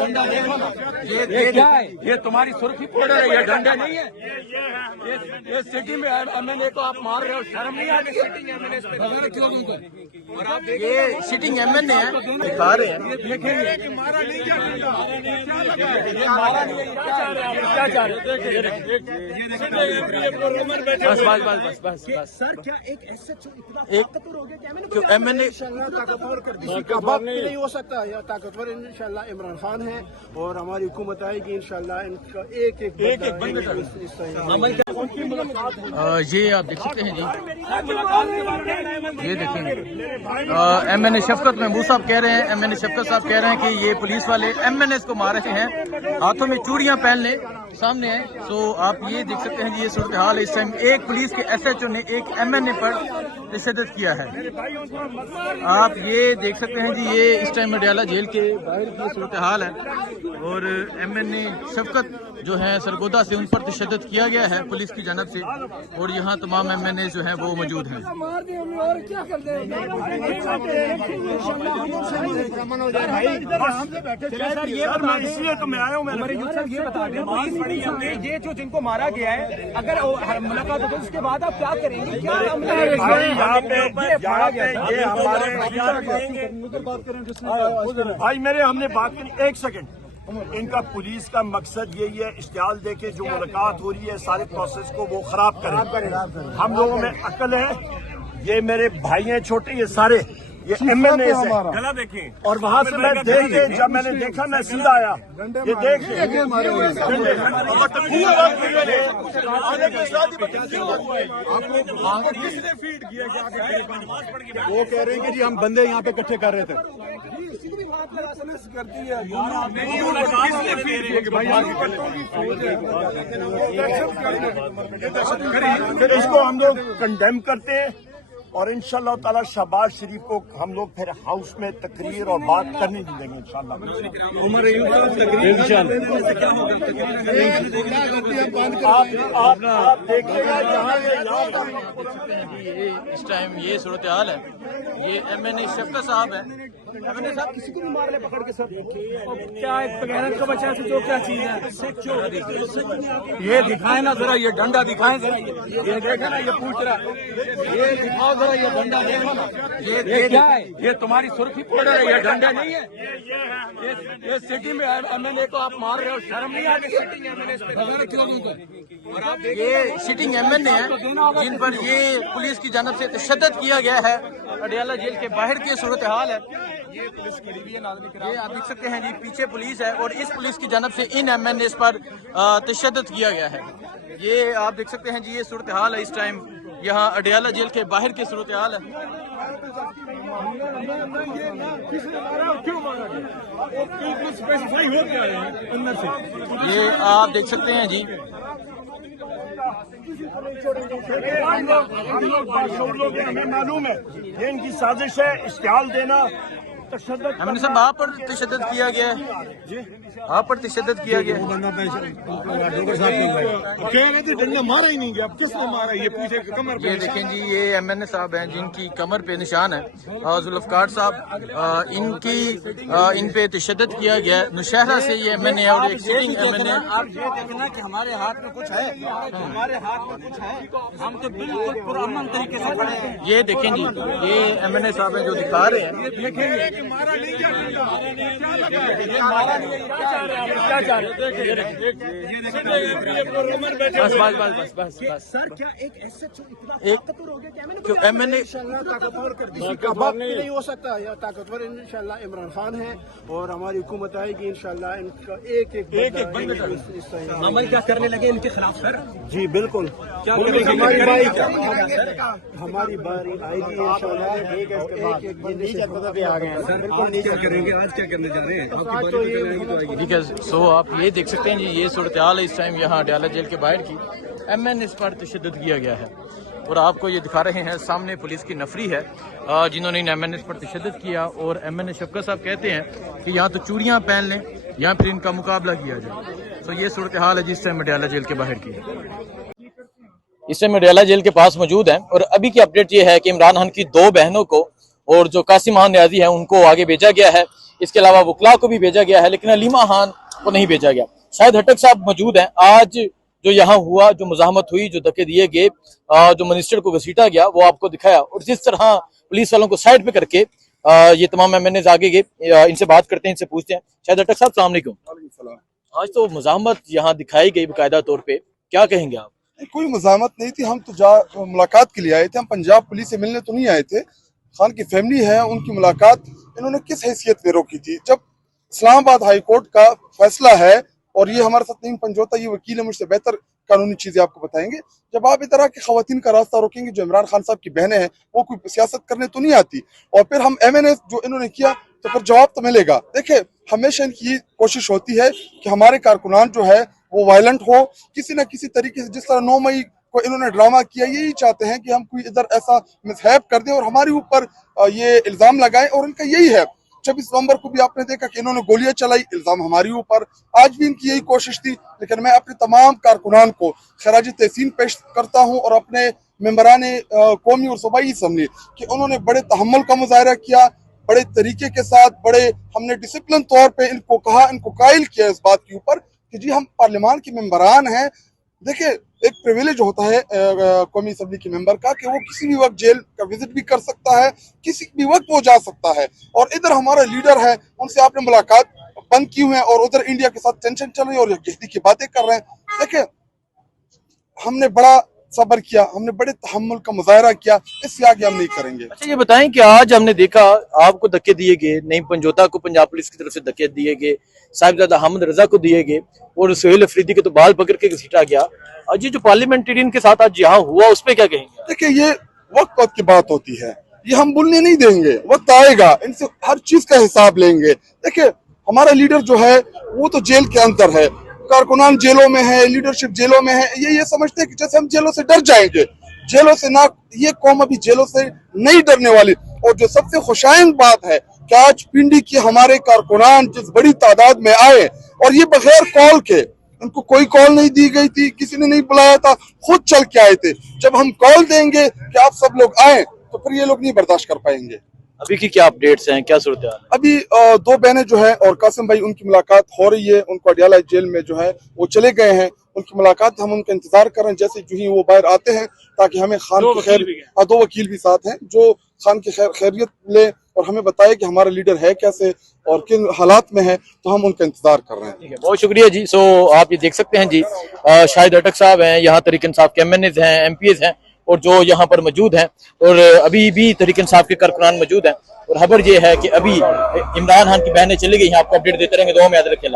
डंडा देखो ना, ये क्या है? ये तुम्हारी सुर्खी पाउडर है, ये डंडा नहीं है। ये सिटी में एमएनए को आप मार रहे हो, शर्म नहीं आती? ये सिटिंग एमएनए है, दिखा रहे हैं, देखेंगे मारा नहीं, क्या ये मारा नहीं, क्या चाह रहे? बस सर क्या एक एसएचओ इतना एक ताकतवर हो गया कि जो एमएनए ताकतवर कर दी का बाप भी नहीं हो सकता। यह ताकतवर इंशाल्लाह इमरान खान है और हमारी हुकूमत आएगी इंशाल्लाह इनका एक बंदा ये आप देख सकते हैं जी, ये देखेंगे एमएनए शफकत महबूब साहब कह रहे हैं, एमएनए शफकत साहब कह रहे हैं कि ये पुलिस वाले एमएनए को मार रहे हैं, हाथों में चूड़ियां पहन ले सामने है। सो आप ये देख सकते हैं जी, ये सूरत हाल है इस टाइम। एक पुलिस के एसएचओ ने एक एमएनए पर तशद्दुद किया है, आप ये देख सकते हैं जी। ये इस टाइम अडयाला जेल के बाहर की सूरत हाल है और एमएनए शफकत जो है सरगोदा से, उन पर तशद्दुद किया गया है पुलिस की जानब से और यहाँ तमाम एमएनए जो हैं वो मौजूद हैं। इसलिए तो मैं आया हूँ, ये बता दें ये जो जिनको मारा गया है, अगर मुलाकात होगी उसके बाद आप क्या करेंगे? क्या भाई मेरे हमने बात करी, एक सेकंड। इनका पुलिस का मकसद यही है, इश्तिहाल देके जो मुलाकात हो रही है सारे प्रोसेस को वो खराब करें। हम लोगों में अकल है, ये मेरे भाई हैं छोटे, ये सारे ये एमएनए गला देखें। और वहाँ से मैं देख के जब मैंने देखा मैं सीधा आया, ये देख वो कह रहे हैं कि जी हम बंदे यहाँ पे इकट्ठे कर रहे थे। इसको हम लोग कंडेम करते हैं और इंशाल्लाह ताला शहबाज शरीफ को हम लोग फिर हाउस में तकरीर और बात करने नहीं देंगे इंशाल्लाह। आप देखिएगा इस टाइम ये सूरत हाल है, ये एमएनए शफकत साहब है। एमएनए साहब किसी को भी मार ले पकड़ के सर, क्या बगैरत को बचा से जो क्या चीज है, ये दिखाए ना जरा, ये डंडा दिखाए जरा, ये देखे ना, ये पूछ रहा है, ये दिखाओ जरा, ये डंडा देखो ना, ये क्या है? ये तुम्हारी सुर्खी पाउडर है, ये डंडा नहीं है। ये सिटी में एमएनए को आप मार रहे हो, शर्म नहीं आती? ये सिटिंग एमएनए है जिन पर ये पुलिस की जानब से तशद्दुद किया गया है, अडयाला जेल के बाहर की सूरत हाल है। ये पुलिस की ये आप देख सकते हैं जी, पीछे पुलिस है और इस पुलिस की जानब से इन एमएनए पर तशद्दुद किया गया है। ये आप देख सकते हैं जी, ये सूरत हाल है इस टाइम यहाँ अडयाला जेल के बाहर की सूरत हाल है। ये आप देख सकते हैं जी, हमें मालूम है ये इनकी साजिश है, इश्तिहाल देना, एमएनए साहब आप पर तशद्दुद किया गया है, आप पर तशद्दुद किया गया है। डंडा मारा ही नहीं गया, अब किसने मारा? ये पीछे कमर पे। ये देखें जी, ये एमएनए साहब हैं जिनकी कमर पे निशान है, जुल्फकार साहब, इन पे तशद्दुद किया गया है। नौशहरा से ये एमएनए और एक सिटिंग एमएनए। आप ये देखना कि हमारे हाथ में कुछ है, हमारे हाथ में कुछ है, हम तो बिल्कुल पुरअमन तरीके से खड़े हैं। ये देखें जी, ये एमएनए साहब हैं जो दिखा रहे हैं, देखेंगे मारा नहीं, क्या क्या चाह रहे? बस सर क्या एक एसएचओ इतना एक ताकतवर हो गया कि जो एमएनए ताकतवर कर दी का बाप भी नहीं हो सकता। यह ताकतवर इंशाल्लाह इमरान खान है और हमारी हुकूमत आएगी इंशाल्लाह इनका एक बंदा अमल क्या करने लगे इनके खिलाफ सर? जी बिल्कुल, हमारी बारी आएगी इंशाल्लाह। बिल्कुल नहीं करेंगे। आज क्या करने जा रहे हैं? ठीक है। सो आप ये देख सकते हैं जी, ये सूरत हाल है इस टाइम यहाँ अडयाला जेल के बाहर की। एमएनए पर तशद्दुद किया गया है और आपको ये दिखा रहे हैं, सामने पुलिस की नफरी है जिन्होंने इन एमएनए पर तशद्दुद किया। और एमएनए शफकत साहब कहते हैं कि यहाँ तो चूड़ियाँ पहन लें या फिर इनका मुकाबला किया जाए। तो ये सूरत हाल है जिस टाइम अडयाला जेल के बाहर की। इस टाइम अडयाला जेल के पास मौजूद हैं और अभी की अपडेट ये है कि इमरान खान की 2 बहनों को और जो कासिम न्याजी है उनको आगे भेजा गया है। इसके अलावा वकला को भी भेजा गया है, लेकिन अलीमा खान को नहीं भेजा गया। शाहिद हटक साहब मौजूद हैं। आज जो यहाँ हुआ, जो मुजाहमत हुई, जो धक्के दिए गए, जो मिनिस्टर को घसीटा गया, वो आपको दिखाया। और जिस तरह पुलिस वालों को साइड पे करके ये तमाम MNAs आगे गए, इनसे बात करते हैं, इनसे पूछते हैं। शाहिद हटक साहब, सलाम अलैकुम। आज तो मुजाहमत यहाँ दिखाई गई बाकायदा तौर पे, क्या कहेंगे आप? कोई मुजाहमत नहीं थी, हम तो मुलाकात के लिए आए थे। हम पंजाब पुलिस से मिलने तो नहीं आए थे। खान की फैमिली है, उनकी मुलाकात इन्होंने किस हैसियत में रोकी थी? जब इस्लामाबाद हाई कोर्ट का फैसला है और ये हमारे साथ नहीं समझौता, ये वकील है, मुझसे बेहतर कानूनी चीजें आपको बताएंगे। जब आप इस तरह की खवातीन का रास्ता रोकेंगे, जो इमरान खान साहब की बहनें हैं, वो कोई सियासत करने तो नहीं आती। और फिर हम MNA जो इन्होंने किया, तो फिर जवाब तो मिलेगा। देखिए, हमेशा इनकी कोशिश होती है कि हमारे कारकुनान जो है वो वायलेंट हो, किसी न किसी तरीके से। जिस तरह 9 मई को इन्होंने ड्रामा किया, यही चाहते हैं कि हम कोई इधर ऐसा मिसहैप कर दें और हमारे ऊपर ये इल्जाम लगाएं। और इनका यही है। 26 नवंबर को भी आपने देखा कि इन्होंने गोलियां चलाई, इल्जाम हमारे ऊपर। आज भी इनकी यही कोशिश थी। लेकिन मैं अपने तमाम कारकुनान को खराज तहसीन पेश करता हूं और अपने मेंबरान कौमी और सूबाई असम्बली कि उन्होंने बड़े तहम्मुल का मुजाहरा किया, बड़े तरीके के साथ, बड़े हमने डिसिप्लिन तौर पे इनको कहा, इनको कायल किया इस बात के ऊपर कि जी हम पार्लियामान के मेंबरान हैं। देखिए, एक प्रिविलेज होता है कौमी असम्बली के मेंबर का कि वो किसी भी वक्त जेल का विजिट भी कर सकता है, किसी भी वक्त वो जा सकता है। और इधर हमारा लीडर है, उनसे आपने मुलाकात बंद की हुई है और उधर इंडिया के साथ टेंशन चल रही है और यकजहती की बातें कर रहे हैं। देखिए, हमने बड़ा सब्र किया, हमने बड़े तहम्मुल का मुजाहरा किया, इससे आगे हम नहीं करेंगे। अच्छा, ये बताएं कि आज हमने देखा आपको धक्के दिए गए, नईम पंजोता को पंजाब पुलिस की तरफ से धक्के दिए गए, साहिबजादा अहमद रजा को दिए गए और सुहेल अफरीदी के तो बाल पकड़ के घसीटा गया। आज ये जो पार्लियामेंटेरियन के साथ आज यहाँ हुआ, उस पर क्या कहेंगे? देखिए, ये वक्त की बात होती है, ये हम भूलने नहीं देंगे। वक्त आएगा, इनसे हर चीज का हिसाब लेंगे। देखिए, हमारा लीडर जो है वो तो जेल के अंदर है, कारकुनान जेलों में है, लीडरशिप जेलों में है। ये समझते हैं कि जैसे हम जेलों से डर जाएंगे, जेलों से ना, ये कौम अभी जेलों से नहीं डरने वाली। और जो सबसे खुशाइन बात है कि आज पिंडी के हमारे कारकुनान जिस बड़ी तादाद में आए और ये बगैर कॉल के, उनको कोई कॉल नहीं दी गई थी, किसी ने नहीं बुलाया था, खुद चल के आए थे। जब हम कॉल देंगे कि आप सब लोग आए, तो फिर ये लोग नहीं बर्दाश्त कर पाएंगे। अभी की क्या अपडेट्स हैं, क्या सूरत है? अभी 2 बहनें जो है और कासिम भाई, उनकी मुलाकात हो रही है। उनको अडियाला जेल में जो है वो चले गए हैं, उनकी मुलाकात हम उनका इंतजार कर रहे हैं जैसे जो ही वो बाहर आते हैं, ताकि हमें खान की खैर, 2 वकील भी साथ हैं जो खान की खैरियत ले और हमें बताए कि हमारा लीडर है कैसे और किन हालात में है। तो हम उनका इंतजार कर रहे हैं। ठीक है, बहुत शुक्रिया जी। सो आप ये देख सकते हैं जी, शाहिद हटक साहब हैं, यहाँ तहरीक इंसाफ के MNAs हैं, MPs हैं और जो यहाँ पर मौजूद हैं, और अभी भी तहरीक इंसाफ के कारकुनान मौजूद हैं। और खबर ये है कि अभी इमरान खान की बहनें चली गई हैं। आपको अपडेट देते रहेंगे। 2 में याद रखें।